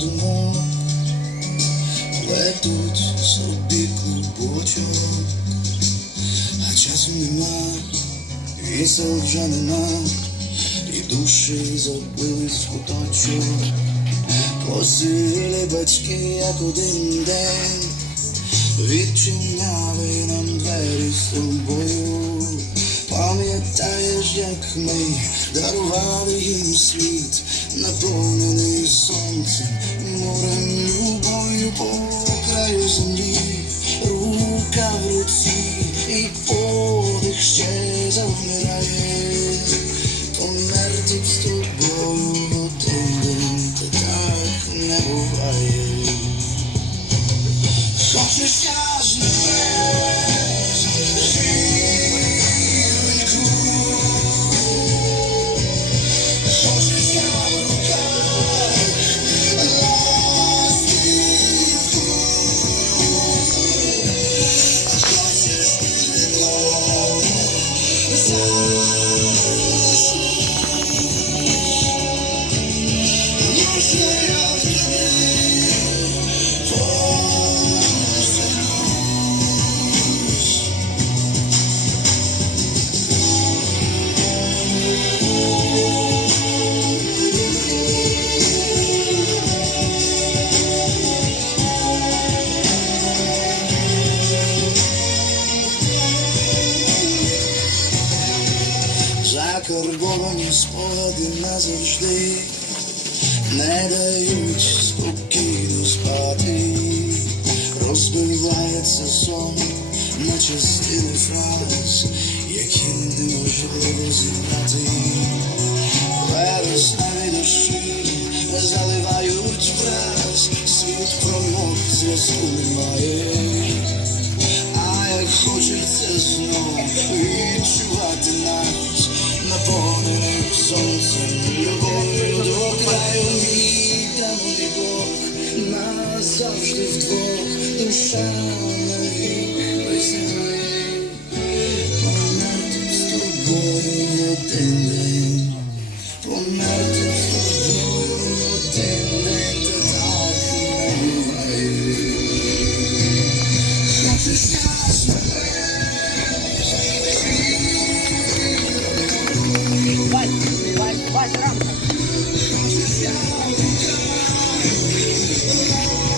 думок плетуть собі клубочок, а часу нема, вісел вже нема, і душі забились в куточок. Посили батьки, як один день, відчиняли нам двері з тобою. Пам'ятаєш, як ми дарували їм світ, наповнений сонцем, морем, любов'ю по краю землі, рука в руці, і подих ще завмирає, померти б з тобою в один день, та так не the sun. Закарбовані спогади назавжди не дають спокійно спати, розбивається сон на частини фраз, які неможливо зібрати. Вересневі дощі заливають враз, світ промок зв'язку немає. сонцем, любов'ю до краю мій давний Бог, нас завжди вдвох душа нові весни, померти з тобою один день, померти з тобою один день. Thank you.